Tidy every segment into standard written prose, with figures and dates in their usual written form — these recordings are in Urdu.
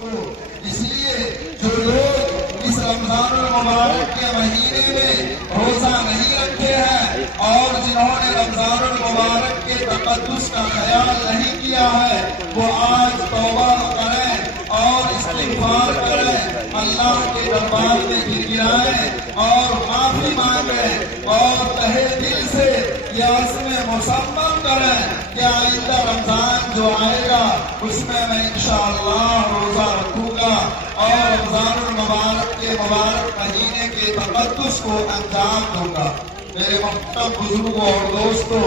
دوستو، اس لیے جو لوگ اس رمضان المبارک کے مہینے میں روزہ نہیں رکھے ہیں اور جنہوں نے رمضان المبارک کے تقدس کا خیال نہیں کیا ہے، وہ آج توبہ کریں اور استغفار کریں، اللہ کے دربار میں گڑگڑائیں اور معافی مانگیں اور تہہ دل سے یہ عزم مصمم کریں کہ آئندہ رمضان جو آئے گا اس میں انشاءاللہ روزہ رکھوں گا اور رمضان المبارک کے مبارک مہینے کے تقدس کو انجام دوں گا۔ میرے محترم بزرگوں اور دوستوں،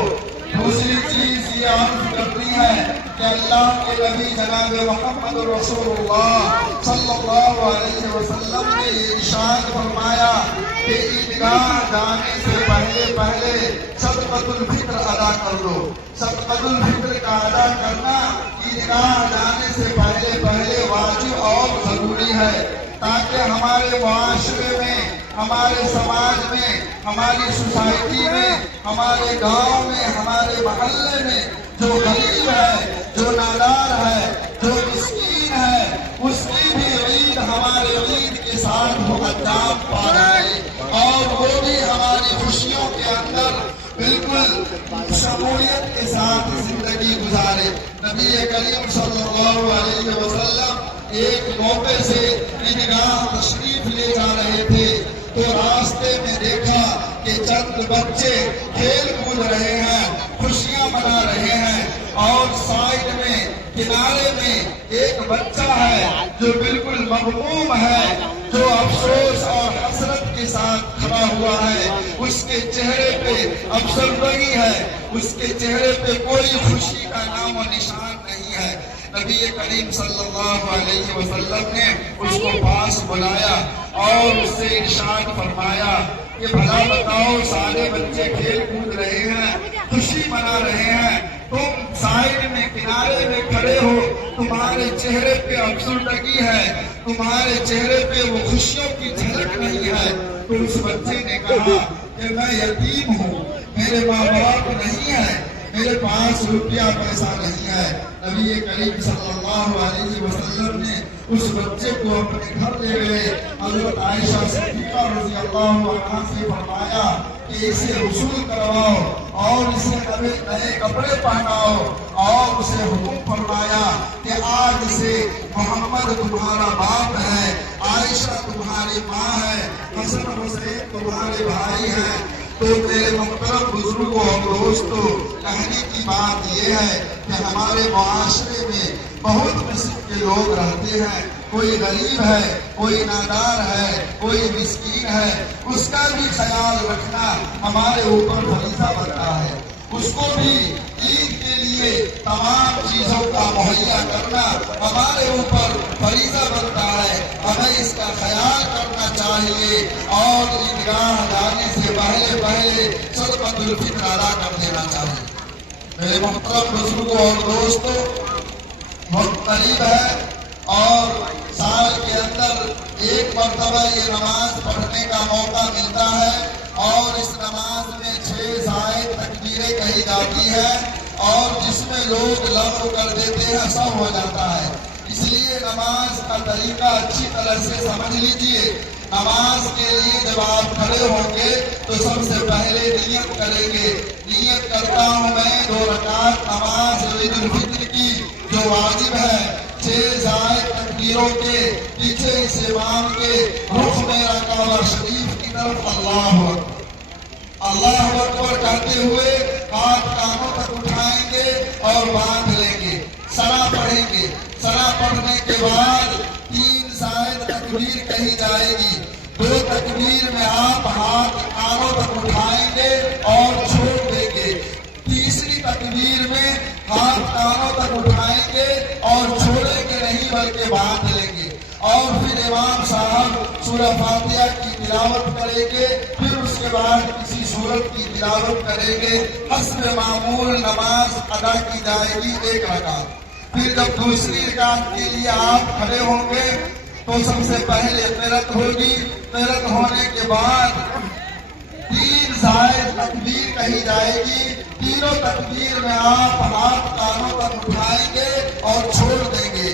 دوسری چیز یہ عرض کرنی ہے کہ اللہ کے نبی جناب محمد رسول اللہ صلی اللہ علیہ وسلم نے یہ ارشاد فرمایا کہ عیدگاہ جانے سے پہلے صدقۃ الفطر ادا کر دو۔ صدقۃ الفطر کا ادا کرنا عیدگاہ جانے سے پہلے واجب اور ضروری ہے، تاکہ ہمارے معاشرے میں، ہمارے سماج میں، ہماری سوسائٹی میں، ہمارے گاؤں میں، ہمارے محلے میں جو غریب ہے، جو نادار ہے، جو مسکین ہے، اس کی بھی عید ہمارے عید کے ساتھ وہ انجام پا جائے اور وہ بھی ہماری خوشیوں کے اندر بالکل شمولیت کے ساتھ زندگی گزارے۔ نبی کریم صلی اللہ علیہ وسلم ایک موقع سے عیدگاہ تشریف لے جا رہے تھے تو راستے میں دیکھا کہ چند بچے کھیل کود رہے ہیں، خوشیاں منا رہے ہیں، اور سائڈ میں کنارے میں ایک بچہ ہے جو بالکل مغموم ہے، جو افسوس اور حسرت کے ساتھ کھڑا ہوا ہے۔ اس کے چہرے پہ افسردگی ہے، اس کے چہرے پہ کوئی خوشی کا نام و نشان نہیں ہے۔ نبی کریم صلی اللہ علیہ وسلم نے اس کو پاس بلایا اور اس سے ارشاد فرمایا کہ بھلا بتاؤ، سارے بچے کھیل کود رہے ہیں، خوشی منا رہے ہیں، تم سائڈ میں کنارے میں کھڑے ہو، تمہارے چہرے پہ افسردگی ہے، تمہارے چہرے پہ وہ خوشیوں کی جھلک نہیں ہے۔ تو اس بچے نے کہا کہ میں یتیم ہوں، میرے ماں باپ نہیں ہے، میرے پاس روپیہ پیسہ نہیں ہے۔ نبی کریم صلی اللہ علیہ وسلم نے اس بچے کو اپنے گھر لے گئے، حضرت عائشہ صدیقہ رضی اللہ عنہا سے فرمایا کہ اسے غسل کرواؤ اور اسے نئے کپڑے پہناؤ، اور اسے حکم فرمایا کہ آج سے محمد تمہارا باپ ہے، عائشہ تمہاری ماں ہے، حسن حسین تمہارے بھائی ہیں۔ تو میرے محترم بزرگوں اور دوستوں، کہنے کی بات یہ ہے کہ ہمارے معاشرے میں بہت قسم کے لوگ رہتے ہیں، کوئی غریب ہے، کوئی نادار ہے، کوئی مسکین ہے، اس کا بھی خیال رکھنا ہمارے اوپر فریضہ بنتا ہے۔ اس کو بھی عید کے لیے تمام چیزوں کا مہیا کرنا ہمارے اوپر فریضہ بنتا ہے، ہمیں اس کا خیال کرنا چاہیے اور عیدگاہ جانے سے پہلے صدقۃ الفطر ادا کر دینا چاہیے۔ میرے محترم بزرگوں اور دوستوں، وقت قریب ہے اور سال کے اندر ایک مرتبہ یہ نماز پڑھنے کا موقع ملتا ہے، اور اس نماز میں 6 زائد تکبیریں کہی جاتی ہیں، اور جس میں لوگ لغو کر دیتے ہیں سب ہو جاتا ہے۔ اس لیے نماز کا طریقہ اچھی طرح سے سمجھ لیجئے۔ نماز کے لیے جب آپ کھڑے ہوں گے تو سب سے پہلے نیت کریں گے، نیت کرتا ہوں میں 2 رکعت نماز عید الفطر کی جو واجب ہے، 6 زائد تکبیروں کے پیچھے اس امام کے رخ میرا کعبہ شریف کی طرف اللہ اکبر اللہ اکبر کہتے ہوئے ہاتھ کانوں تک اٹھائیں گے اور باندھ لیں گے، سرا پڑھیں گے۔ سرا پڑھنے کے بعد 3 زائد تکبیر کہی جائے گی، 2 تکبیر میں آپ ہاتھ کانوں تک اٹھائیں گے اور چھوڑ دیں گے، تیسری تکبیر میں ہاتھ کانوں تک اٹھائیں گے اور چھوڑیں گے نہیں بلکہ باندھ لیں گے، اور پھر امام صاحب سورہ فاتحہ کی تلاوت کریں گے، پھر اس کے بعد کسی سورت کی تلاوت کریں گے، حسب معمول نماز ادا کی جائے گی 1 رکعت۔ پھر جب دوسری رکعت کے لیے آپ کھڑے ہوں گے تو سب سے پہلے قرأت ہوگی، قرأت ہونے کے بعد 3 زائد تکبیر کہی جائے گی، تینوں تکبیر میں آپ ہاتھ کانوں تک اٹھائیں گے اور چھوڑ دیں گے۔